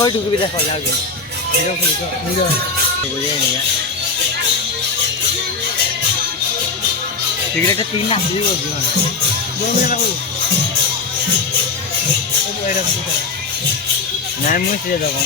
ওই ঢুকবি দেখো লাগবে ভিডিও খুলছো ভিডিও বুঝে নিয়ে সিগারেটটা তিন না কি বলছি মানে 2 মিনিট রাখো ও এটা না মুছে দেবো